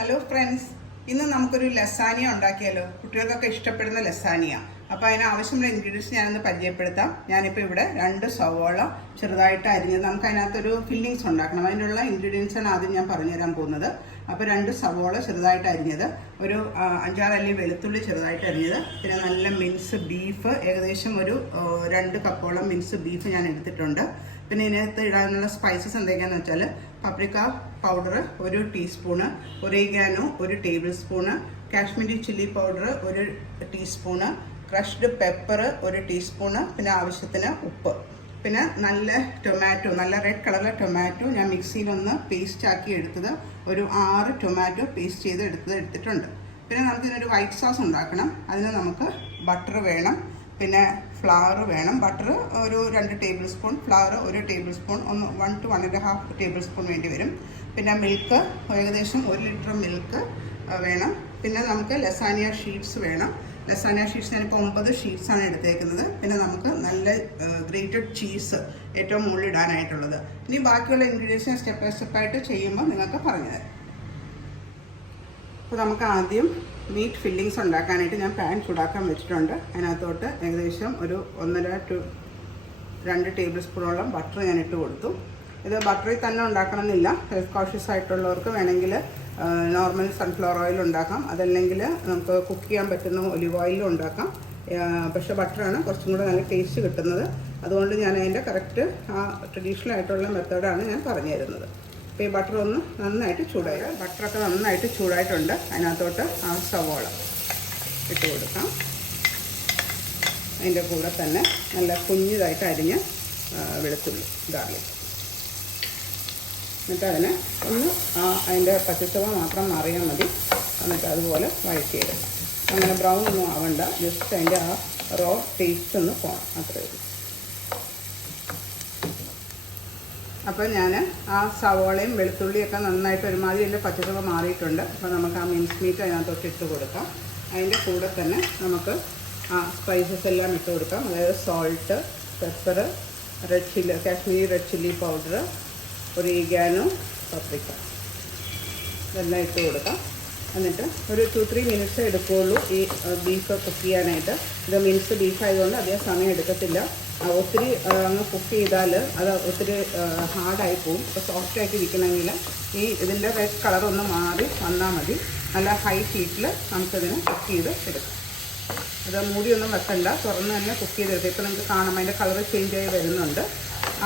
Hello friends, ഇന്ന് നമുക്കൊരു lasagne ഉണ്ടാക്കിയാലോ. കുട്ടികൾക്കൊക്കെ ഇഷ്ടപ്പെടുന്ന ലസാനിയ. അപ്പോൾ അതിന് ആവശ്യമുള്ള ഇൻഗ്രീഡിയൻസ് ഞാനൊന്ന് പരിചയപ്പെടുത്താം. ഞാനിപ്പോൾ ഇവിടെ 2 സവോള ചെറുതായിട്ട് അരിഞ്ഞത്, നമുക്ക് അതിനകത്തൊരു ഫില്ലിങ്സ് ഉണ്ടാക്കണം. അതിനുള്ള ഇൻഗ്രീഡിയൻസാണ് ആദ്യം ഞാൻ പറഞ്ഞുതരാൻ പോകുന്നത്. അപ്പോൾ 2 സവോള ചെറുതായിട്ട് അരിഞ്ഞത്, ഒരു 5-6 അല്ലി വെളുത്തുള്ളി ചെറുതായിട്ട് അരിഞ്ഞത്, പിന്നെ നല്ല മിൻസ് ബീഫ്, ഏകദേശം ഒരു 2 കപ്പോളം മിൻസ് ബീഫ് ഞാൻ എടുത്തിട്ടുണ്ട്. പിന്നെ ഇതിനകത്ത് ഇടാനുള്ള സ്പൈസസ് എന്തൊക്കെയാണെന്ന് വെച്ചാൽ paprika powder 1 teaspoon, oregano 1 tablespoon, Kashmiri chilli powder 1 teaspoon, crushed pepper 1 teaspoon, പിന്നെ ആവശ്യത്തിന് ഉപ്പ്, പിന്നെ നല്ല ടൊമാറ്റോ, നല്ല റെഡ് കളറിലെ ടൊമാറ്റോ ഞാൻ മിക്സിയിലൊന്ന് പേസ്റ്റ് ആക്കി എടുത്തത്, ഒരു 6 ടൊമാറ്റോ പേസ്റ്റ് ചെയ്ത് എടുത്തിട്ടുണ്ട്. പിന്നെ നമുക്കിതിനൊരു വൈറ്റ് സോസ് ഉണ്ടാക്കണം. അതിന് നമുക്ക് ബട്ടർ വേണം, പിന്നെ ഫ്ലവർ വേണം. ബട്ടർ ഒരു 2 table spoon, flower 1 table spoon, 1 to 1.5 table spoon വേണ്ടി വരും. പിന്നെ മിൽക്ക് ഏകദേശം 1 ലിറ്റർ മിൽക്ക് വേണം. പിന്നെ നമുക്ക് ലസാനിയ ഷീറ്റ്സ് വേണം. ലസാനിയ ഷീറ്റ്സ് ഞാനിപ്പോൾ 9 ഷീറ്റ്സാണ് എടുത്തേക്കുന്നത്. പിന്നെ നമുക്ക് നല്ല ഗ്രേറ്റഡ് ചീസ് ഏറ്റവും മുകളിൽ ഇടാനായിട്ടുള്ളത്. ഇനി ബാക്കിയുള്ള ഇൻഗ്രീഡിയൻസ് സ്റ്റെപ്പ് ബൈ സ്റ്റെപ്പായിട്ട് ചെയ്യുമ്പോൾ നിങ്ങൾക്ക് പറഞ്ഞുതരാം. അപ്പോൾ നമുക്ക് ആദ്യം മീറ്റ് ഫില്ലിങ്സ് ഉണ്ടാക്കാനായിട്ട് ഞാൻ പാൻ ചൂടാക്കാൻ വെച്ചിട്ടുണ്ട്. അതിനകത്തോട്ട് ഏകദേശം ഒരു 1.5 to 2 ടേബിൾ സ്പൂണോളം ബട്ടർ ഞാൻ ഇട്ട് കൊടുത്തു. ഇത് ബട്ടറിൽ തന്നെ ഉണ്ടാക്കണമെന്നില്ല. ഹെൽത്ത് കോഷ്യസ് ആയിട്ടുള്ളവർക്ക് വേണമെങ്കിൽ നോർമൽ സൺഫ്ലവർ ഓയിൽ ഉണ്ടാക്കാം, അതല്ലെങ്കിൽ നമുക്ക് കുക്ക് ചെയ്യാൻ പറ്റുന്ന ഒലിവ് ഓയിലും ഉണ്ടാക്കാം. പക്ഷേ ബട്ടറാണ് കുറച്ചും കൂടെ നല്ല ടേസ്റ്റ് കിട്ടുന്നത്. അതുകൊണ്ട് ഞാൻ അതിൻ്റെ കറക്റ്റ് ട്രഡീഷണൽ ആയിട്ടുള്ള മെത്തേഡാണ് ഞാൻ പറഞ്ഞു തരുന്നത്. അപ്പോൾ ഈ ബട്ടർ ഒന്ന് നന്നായിട്ട് ചൂടായി, ബട്ടറൊക്കെ നന്നായിട്ട് ചൂടായിട്ടുണ്ട്. അതിനകത്തോട്ട് ആ സവോള ഇട്ട് കൊടുക്കാം. അതിൻ്റെ കൂടെ തന്നെ നല്ല കുഞ്ഞിതായിട്ട് അരിഞ്ഞ് വെളുത്തുള്ളി, ഗാർലിക്, എന്നിട്ട് അതിനെ ഒന്ന് അതിൻ്റെ പച്ചച്ചവ മാത്രം മാറിയാൽ മതി. എന്നിട്ട് അതുപോലെ വഴറ്റിയെടുക്കാം. അങ്ങനെ ബ്രൗൺ ഒന്നും ആവണ്ട, ജസ്റ്റ് അതിൻ്റെ ആ റോ ടേസ്റ്റ് ഒന്ന് പോകണം, അത്രയേ ഉള്ളൂ. അപ്പോൾ ഞാൻ ആ സവോളയും വെളുത്തുള്ളിയൊക്കെ നന്നായിട്ട് ഒരുമാതിരി എൻ്റെ പച്ചച്ചവ മാറിയിട്ടുണ്ട്. അപ്പോൾ നമുക്ക് ആ മിൻസ് മീറ്റ് അതിനകത്തോട്ട് ഇട്ട് കൊടുക്കാം. അതിൻ്റെ കൂടെ തന്നെ നമുക്ക് ആ സ്പൈസസ് എല്ലാം ഇട്ട് കൊടുക്കാം. അതായത് salt, pepper, red chilli, Kashmiri red chilli powder, oregano, paprika, ഇതെല്ലാം ഇട്ട് കൊടുക്കാം. എന്നിട്ട് ഒരു 2-3 മിനിറ്റ്സ് എടുക്കുകയുള്ളൂ ഈ ബീഫ് കുക്ക് ചെയ്യാനായിട്ട്. ഇത് മിൻസ് ബീഫ് ആയതുകൊണ്ട് അധികം സമയം എടുക്കത്തില്ല. ഒത്തിരി അങ്ങ് കുക്ക് ചെയ്താൽ അത് ഒത്തിരി ഹാർഡായി പോവും. അപ്പോൾ സോഫ്റ്റായിട്ട് ഇരിക്കണമെങ്കിൽ ഇതിൻ്റെ റെഡ് കളറൊന്ന് മാറി വന്നാൽ മതി. നല്ല ഹൈ ഹീറ്റിൽ നമുക്കിതിനെ കുക്ക് ചെയ്ത് എടുക്കാം. അത് മൂടിയൊന്നും വെക്കണ്ട, തുറന്ന് തന്നെ കുക്ക് ചെയ്തെടുക്കുക. ഇപ്പോൾ നിങ്ങൾക്ക് കാണാം അതിൻ്റെ കളർ ചേഞ്ച് ആയി വരുന്നുണ്ട്.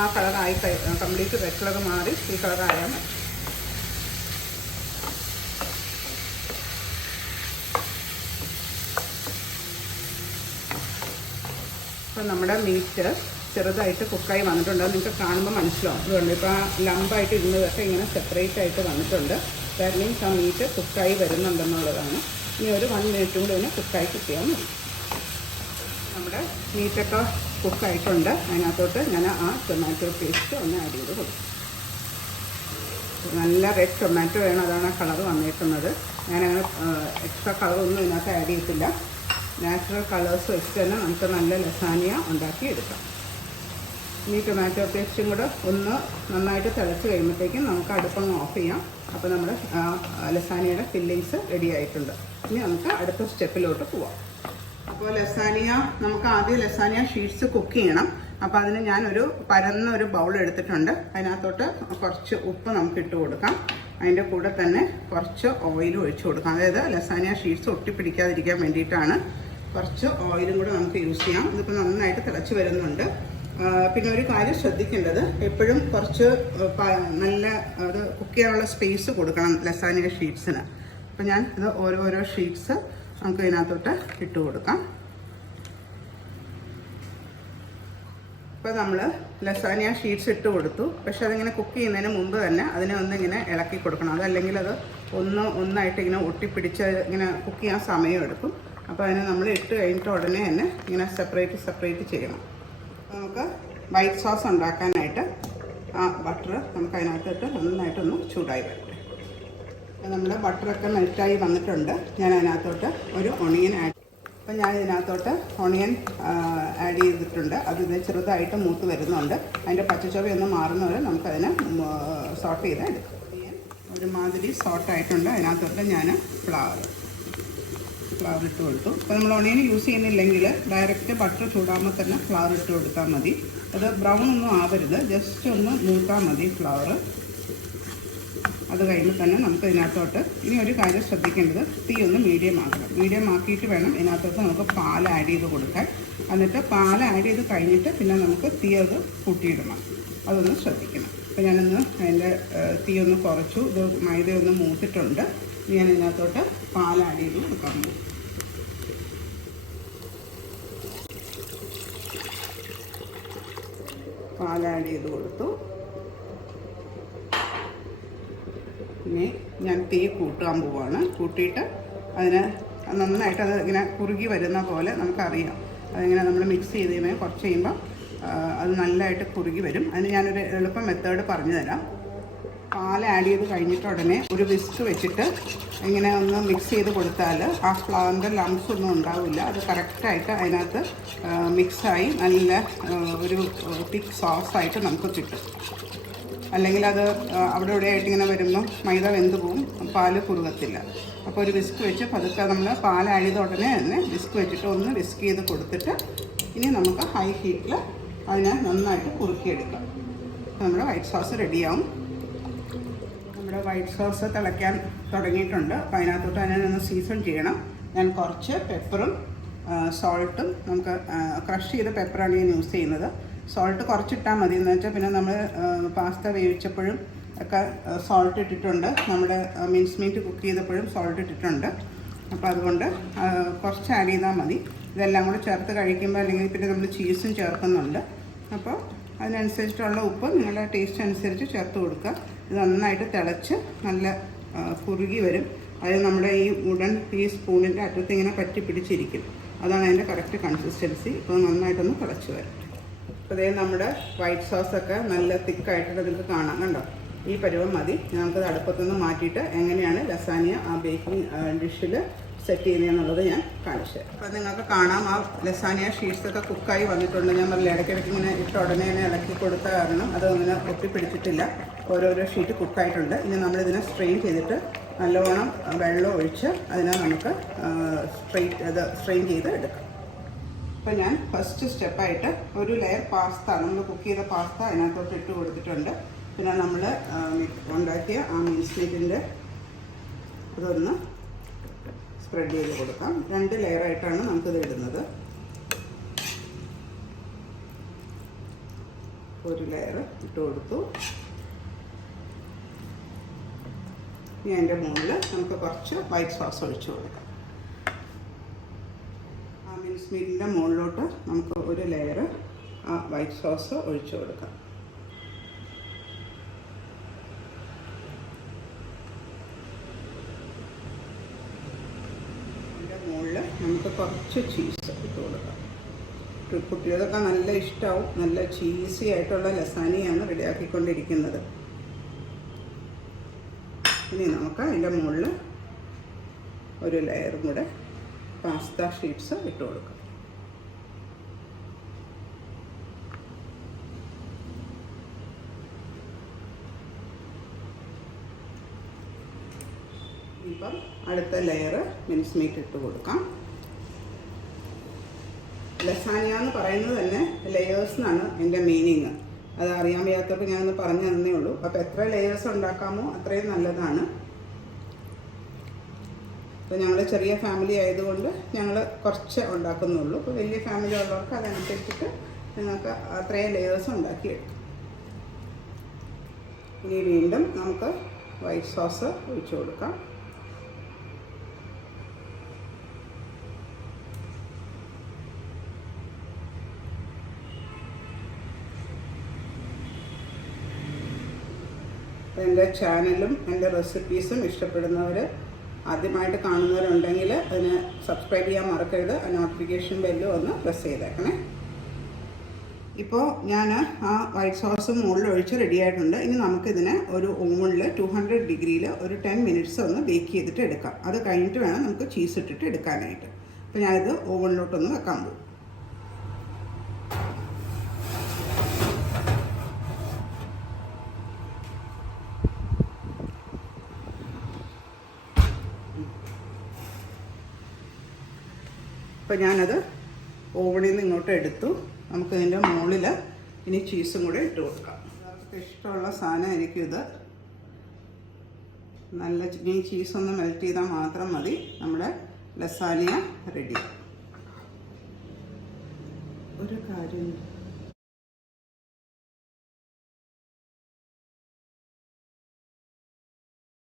ആ കളറായി കംപ്ലീറ്റ് റെഡ് കളർ മാറി ഈ കളറായാൽ മതി. അപ്പോൾ നമ്മുടെ മീറ്റ് ചെറുതായിട്ട് കുക്കായി വന്നിട്ടുണ്ട്. അത് നിങ്ങൾക്ക് കാണുമ്പോൾ മനസ്സിലാവും. അതുകൊണ്ട് ഇപ്പോൾ ആ ലംബായിട്ട് ഇരുന്നതൊക്കെ ഇങ്ങനെ സെപ്പറേറ്റ് ആയിട്ട് വന്നിട്ടുണ്ട്. ദാറ്റ് മീൻസ് ആ മീറ്റ് കുക്കായി വരുന്നുണ്ടെന്നുള്ളതാണ്. ഇനി ഒരു 1 മിനിറ്റ് കൂടി ഇതിനെ കുക്കായി കിട്ടിയാൽ മതി. നമ്മുടെ മീറ്റൊക്കെ കുക്കായിട്ടുണ്ട്. അതിനകത്തോട്ട് ഞാൻ ആ ടൊമാറ്റോ പേസ്റ്റ് ഒന്ന് ആഡ് ചെയ്ത് കൊടുക്കും. നല്ല റെഡ് ടൊമാറ്റോ വേണം, അതാണ് ആ കളർ വന്നേക്കുന്നത്. ഞാനങ്ങനെ എക്സ്ട്രാ കളറൊന്നും ഇതിനകത്ത് ആഡ് ചെയ്തിട്ടില്ല. നാച്ചുറൽ കളേഴ്സ് വെച്ചിട്ട് തന്നെ നമുക്ക് നല്ല ലസാനിയ ഉണ്ടാക്കി എടുക്കാം. ഈ ടൊമാറ്റോ പേസ്റ്റും കൂടെ ഒന്ന് നന്നായിട്ട് തിളച്ച് കഴിയുമ്പോഴത്തേക്കും നമുക്ക് അടുപ്പൊന്ന് ഓഫ് ചെയ്യാം. അപ്പോൾ നമ്മുടെ ലസാനിയയുടെ ഫില്ലിങ്സ് റെഡി ആയിട്ടുണ്ട്. ഇനി നമുക്ക് അടുത്ത സ്റ്റെപ്പിലോട്ട് പോവാം. അപ്പോൾ ലസാനിയ നമുക്ക് ആദ്യം ലസാനിയ ഷീറ്റ്സ് കുക്ക് ചെയ്യണം. അപ്പോൾ അതിന് ഞാനൊരു പരന്നൊരു ബൗൾ എടുത്തിട്ടുണ്ട്. അതിനകത്തോട്ട് കുറച്ച് ഉപ്പ് നമുക്ക് ഇട്ട് കൊടുക്കാം. അതിൻ്റെ കൂടെ തന്നെ കുറച്ച് ഓയിൽ ഒഴിച്ച് കൊടുക്കാം. അതായത് ലസാനിയ ഷീറ്റ്സ് ഒട്ടിപ്പിടിക്കാതിരിക്കാൻ വേണ്ടിയിട്ടാണ്. കുറച്ച് ഓയിലും കൂടെ നമുക്ക് യൂസ് ചെയ്യാം. ഇതിപ്പോൾ നന്നായിട്ട് തിളച്ച് വരുന്നുണ്ട്. പിന്നെ ഒരു കാര്യം ശ്രദ്ധിക്കേണ്ടത്, എപ്പോഴും കുറച്ച് നല്ല അത് കുക്ക് ചെയ്യാനുള്ള സ്പേസ് കൊടുക്കണം ലസാനിയ ഷീറ്റ്സിന്. അപ്പോൾ ഞാൻ ഇത് ഓരോരോ ഷീറ്റ്സ് നമുക്ക് ഇതിനകത്തോട്ട് ഇട്ട് കൊടുക്കാം. ഇപ്പോൾ നമ്മൾ ലസാനിയ ഷീറ്റ്സ് ഇട്ട് കൊടുത്തു. പക്ഷേ അതിങ്ങനെ കുക്ക് ചെയ്യുന്നതിന് മുമ്പ് തന്നെ അതിനെ ഒന്നിങ്ങനെ ഇളക്കി കൊടുക്കണം. അതല്ലെങ്കിൽ അത് ഒന്നായിട്ട് ഇങ്ങനെ ഒട്ടിപ്പിടിച്ച് ഇങ്ങനെ കുക്ക് ചെയ്യാൻ സമയമെടുക്കും. അപ്പോൾ അതിനെ നമ്മൾ ഇട്ട് കഴിഞ്ഞിട്ട് ഉടനെ തന്നെ ഇങ്ങനെ സെപ്പറേറ്റ് ചെയ്യണം. നമുക്ക് വൈറ്റ് സോസ് ഉണ്ടാക്കാനായിട്ട് ആ ബട്ടർ നമുക്ക് അതിനകത്തിട്ട് നന്നായിട്ടൊന്ന് ചൂടായി വരട്ടെ. നമ്മുടെ ബട്ടറൊക്കെ മെൽറ്റായി വന്നിട്ടുണ്ട്. ഞാൻ അതിനകത്തോട്ട് ഒരു ഒണിയൻ അപ്പം ഞാൻ ഇതിനകത്തോട്ട് ഓണിയൻ ആഡ് ചെയ്തിട്ടുണ്ട്. അതിന് ചെറുതായിട്ട് മൂത്ത് വരുന്നുണ്ട്. അതിൻ്റെ പച്ചച്ചൊവയൊന്ന് മാറുന്നവരെ നമുക്കതിനെ സോട്ട് ചെയ്ത് എടുക്കാം. ഒരുമാതിരി സോട്ടായിട്ടുണ്ട്. അതിനകത്തോട്ട് ഞാൻ ഫ്ലവർ ഇട്ട് കൊടുത്തു. അപ്പോൾ നമ്മൾ ഒണിയൻ യൂസ് ചെയ്യുന്നില്ലെങ്കിൽ ഡയറക്റ്റ് ബട്ടർ ചൂടാകുമ്പോൾ തന്നെ ഫ്ലവർ ഇട്ട് കൊടുത്താൽ മതി. അത് ബ്രൗൺ ഒന്നും ആവരുത്, ജസ്റ്റ് ഒന്ന് മൂത്താൽ മതി ഫ്ലവർ. അത് കഴിയുമ്പോൾ തന്നെ നമുക്ക് ഇതിനകത്തോട്ട് ഇനി ഒരു കാര്യം ശ്രദ്ധിക്കേണ്ടത്, തീ ഒന്ന് മീഡിയം ആക്കണം. മീഡിയം ആക്കിയിട്ട് വേണം ഇതിനകത്തോട്ട് നമുക്ക് പാൽ ആഡ് ചെയ്ത് കൊടുക്കാൻ. എന്നിട്ട് പാൽ ആഡ് ചെയ്ത് കഴിഞ്ഞിട്ട് പിന്നെ നമുക്ക് തീ അത് കൂട്ടിയിടണം. അതൊന്ന് ശ്രദ്ധിക്കണം. അപ്പോൾ ഞാനൊന്ന് അതിൻ്റെ തീ ഒന്ന് കുറച്ചു. ഇത് മൈദ ഒന്ന് മൂത്തിട്ടുണ്ട്. ഞാൻ ഇതിനകത്തോട്ട് പാൽ ആഡ് ചെയ്ത് കൊടുക്കാൻ പോകും. പാൽ ആഡ് ചെയ്ത് കൊടുത്തു. ഇനി ഞാൻ തീ കൂട്ടാൻ പോവാണ്. കൂട്ടിയിട്ട് അതിന് നന്നായിട്ട് അത് ഇങ്ങനെ കുറുകി വരുന്ന പോലെ നമുക്കറിയാം. അതിങ്ങനെ നമ്മൾ മിക്സ് ചെയ്ത് കഴിയുമ്പോൾ കുറച്ച് കഴിയുമ്പോൾ അത് നല്ലതായിട്ട് കുറുകി വരും. അതിന് ഞാനൊരു എളുപ്പം മെത്തേഡ് പറഞ്ഞു തരാം. പാൽ ആഡ് ചെയ്ത് കഴിഞ്ഞിട്ട് ഉടനെ ഒരു വിസ്ക് വെച്ചിട്ട് ഇങ്ങനെ ഒന്ന് മിക്സ് ചെയ്ത് കൊടുത്താൽ ആ ഫ്ലവറിൻ്റെ ലംസ് ഒന്നും ഉണ്ടാവില്ല. അത് കറക്റ്റായിട്ട് അതിനകത്ത് മിക്സായി നല്ല ഒരു തിക്ക് സോസായിട്ട് നമുക്ക് കിട്ടും. അല്ലെങ്കിൽ അത് അവിടെ ഇവിടെ ആയിട്ട് ഇങ്ങനെ വരുമ്പോൾ മൈദ വെന്ത് പോവും, പാൽ കുറുകത്തില്ല. അപ്പോൾ ഒരു വിസ്ക് വെച്ച് പതുക്കെ നമ്മൾ പാൽ ആഡ് ചെയ്ത ഉടനെ തന്നെ വിസ്ക് വെച്ചിട്ട് ഒന്ന് വിസ്ക് ചെയ്ത് കൊടുത്തിട്ട് ഇനി നമുക്ക് ഹൈ ഹീറ്റിൽ അതിനെ നന്നായിട്ട് കുറുക്കിയെടുക്കാം. നമ്മുടെ വൈറ്റ് സോസ് റെഡിയാവും. നമ്മുടെ വൈറ്റ് സോസ് തിളയ്ക്കാൻ തുടങ്ങിയിട്ടുണ്ട്. അപ്പോൾ അതിനകത്തോട്ട് അതിനൊന്ന് സീസൺ ചെയ്യണം. ഞാൻ കുറച്ച് പെപ്പറും സോൾട്ടും, നമുക്ക് ക്രഷ് ചെയ്ത പെപ്പറാണ് ഞാൻ യൂസ് ചെയ്യുന്നത്. സോൾട്ട് കുറച്ചിട്ടാൽ മതി. എന്ന് വെച്ചാൽ പിന്നെ നമ്മൾ പാസ്ത വേവിച്ചപ്പോഴും ഒക്കെ സോൾട്ട് ഇട്ടിട്ടുണ്ട്, നമ്മുടെ മിൻസ് മീറ്റ് കുക്ക് ചെയ്തപ്പോഴും സോൾട്ട് ഇട്ടിട്ടുണ്ട്. അപ്പോൾ അതുകൊണ്ട് കുറച്ച് ആഡ് ചെയ്താൽ മതി. ഇതെല്ലാം കൂടി ചേർത്ത് കഴിക്കുമ്പോൾ അല്ലെങ്കിൽ പിന്നെ നമ്മൾ ചീസും ചേർക്കുന്നുണ്ട്. അപ്പോൾ അതിനനുസരിച്ചിട്ടുള്ള ഉപ്പ് നിങ്ങളുടെ ടേസ്റ്റ് അനുസരിച്ച് ചേർത്ത് കൊടുക്കുക. ഇത് നന്നായിട്ട് തിളച്ച് നല്ല കുറുകി വരും. അത് നമ്മുടെ ഈ സ്പൂണിൻ്റെ അറ്റത്ത് ഇങ്ങനെ പറ്റി പിടിച്ചിരിക്കും. അതാണ് അതിൻ്റെ കറക്റ്റ് കൺസിസ്റ്റൻസി. ഇപ്പോൾ നന്നായിട്ടൊന്ന് തിളച്ച് വരും. അപ്പോൾ അതേ നമ്മുടെ വൈറ്റ് സോസൊക്കെ നല്ല തിക്കായിട്ട് നിങ്ങൾക്ക് കാണാം. കണ്ടോ? ഈ പരുവം മതി. നമുക്കത് അടുപ്പത്തുനിന്ന് മാറ്റിയിട്ട് എങ്ങനെയാണ് ലസാനിയ ആ ബേക്കിംഗ് ഡിഷിൽ സെറ്റ് ചെയ്യുന്നതെന്നുള്ളത് ഞാൻ കാണിച്ചു തരാം. അപ്പോൾ നിങ്ങൾക്ക് കാണാം ആ ലസാനിയ ഷീറ്റ്സൊക്കെ കുക്കായി വന്നിട്ടുണ്ട്. ഞാൻ പറഞ്ഞില്ല, ഇടയ്ക്കിടയ്ക്ക് ഇങ്ങനെ ഇട്ട ഉടനെ തന്നെ ഇളക്കി കൊടുത്ത കാരണം അതങ്ങനെ ഒട്ടിപ്പിടിച്ചിട്ടില്ല. ഓരോരോ ഷീറ്റ് കുക്കായിട്ടുണ്ട്. ഇനി നമ്മളിതിനെ സ്ട്രെയിൻ ചെയ്തിട്ട് നല്ലവണ്ണം വെള്ളം ഒഴിച്ച് അതിനെ നമുക്ക് സ്ട്രെയിൻ ചെയ്ത് എടുക്കാം. അപ്പോൾ ഞാൻ ഫസ്റ്റ് സ്റ്റെപ്പായിട്ട് ഒരു ലെയർ പാസ്ത, നമ്മൾ കുക്ക് ചെയ്ത പാസ്ത അതിനകത്തോട്ട് ഇട്ട് കൊടുത്തിട്ടുണ്ട്. പിന്നെ നമ്മൾ ഉണ്ടാക്കിയ ആ മിൻസ് മീറ്റിൻ്റെ അതൊന്ന് സ്പ്രെഡ് ചെയ്ത് കൊടുക്കാം. 2 ലെയറായിട്ടാണ് നമുക്കിത് ഇടുന്നത്. ഒരു ലെയർ ഇട്ട് കൊടുത്തു. ഇനി അതിൻ്റെ മുകളിൽ നമുക്ക് കുറച്ച് വൈറ്റ് സോസ് ഒഴിച്ചു കൊടുക്കാം. ആ മിൻസ് മീറ്റിൻ്റെ മുകളിലോട്ട് നമുക്ക് ഒരു ലെയർ ആ വൈറ്റ് സോസ് ഒഴിച്ചു കൊടുക്കാം. അതിൻ്റെ മുകളിൽ നമുക്ക് കുറച്ച് ചീസ് ഇട്ട് കൊടുക്കാം. കുട്ടികൾക്കൊക്കെ നല്ല ഇഷ്ടമാവും. നല്ല ചീസി ആയിട്ടുള്ള ലസാനിയാണ് റെഡിയാക്കിക്കൊണ്ടിരിക്കുന്നത്. ഇനി നമുക്ക് അതിൻ്റെ മുകളിൽ ഒരു ലെയറും കൂടെ പാസ്ത ഷീറ്റ്സ് ഇട്ട് കൊടുക്കാം. ഇപ്പം അടുത്ത ലെയർ മിൻസ് മീറ്റ് ഇട്ട് കൊടുക്കാം. ലസാനിയ എന്ന് പറയുന്നത് തന്നെ ലെയേഴ്സ് എന്നാണ് എൻ്റെ മീനിങ്. അത് അറിയാൻ വയ്യാത്തപ്പോൾ ഞാനൊന്ന് പറഞ്ഞു തന്നേ ഉള്ളൂ. അപ്പോൾ എത്ര ലെയേഴ്സ് ഉണ്ടാക്കാമോ അത്രയും നല്ലതാണ്. അപ്പോൾ ഞങ്ങൾ ചെറിയ ഫാമിലി ആയതുകൊണ്ട് ഞങ്ങൾ കുറച്ച് ഉണ്ടാക്കുന്നുള്ളൂ. അപ്പോൾ വലിയ ഫാമിലി ഉള്ളവർക്ക് അതനുസരിച്ചിട്ട് നിങ്ങൾക്ക് അത്രയും ലെയേഴ്സ് ഉണ്ടാക്കിയെടുക്കും. ഇനി വീണ്ടും നമുക്ക് വൈറ്റ് സോസ് ഒഴിച്ചു കൊടുക്കാം. എൻ്റെ ചാനലും എൻ്റെ റെസിപ്പീസും ഇഷ്ടപ്പെടുന്നവർ, ആദ്യമായിട്ട് കാണുന്നവരുണ്ടെങ്കിൽ അതിന് സബ്സ്ക്രൈബ് ചെയ്യാൻ മറക്കരുത്. ആ നോട്ടിഫിക്കേഷൻ ബെല്ലും ഒന്ന് പ്രസ് ചെയ്തേക്കണേ. ഇപ്പോൾ ഞാൻ ആ വൈറ്റ് സോസ് മുകളിൽ ഒഴിച്ച് റെഡി ആയിട്ടുണ്ട്. ഇനി നമുക്കിതിനെ ഒരു ഓവനിൽ 200 ഡിഗ്രിയിൽ ഒരു 10 മിനിറ്റ്സ് ഒന്ന് ബേക്ക് ചെയ്തിട്ട് എടുക്കാം. അത് കഴിഞ്ഞിട്ട് വേണം നമുക്ക് ചീസ് ഇട്ടിട്ട് എടുക്കാനായിട്ട്. അപ്പോൾ ഞാനിത് ഓവനിലോട്ടൊന്ന് വെക്കാൻ പോകും. അപ്പോൾ ഞാനത് ഓവണിൽ നിന്ന് ഇങ്ങോട്ട് എടുത്തു. നമുക്ക് ഇതിൻ്റെ മുകളിൽ ഇനി ചീസും കൂടെ ഇട്ട് കൊടുക്കാം. എല്ലാവർക്കും ഇഷ്ടമുള്ള സാധനമായിരിക്കും ഇത്. നല്ല ഈ ചീസൊന്ന് മെൽറ്റ് ചെയ്താൽ മാത്രം മതി. നമ്മുടെ ലസാനിയ റെഡി. ഒരു കാര്യം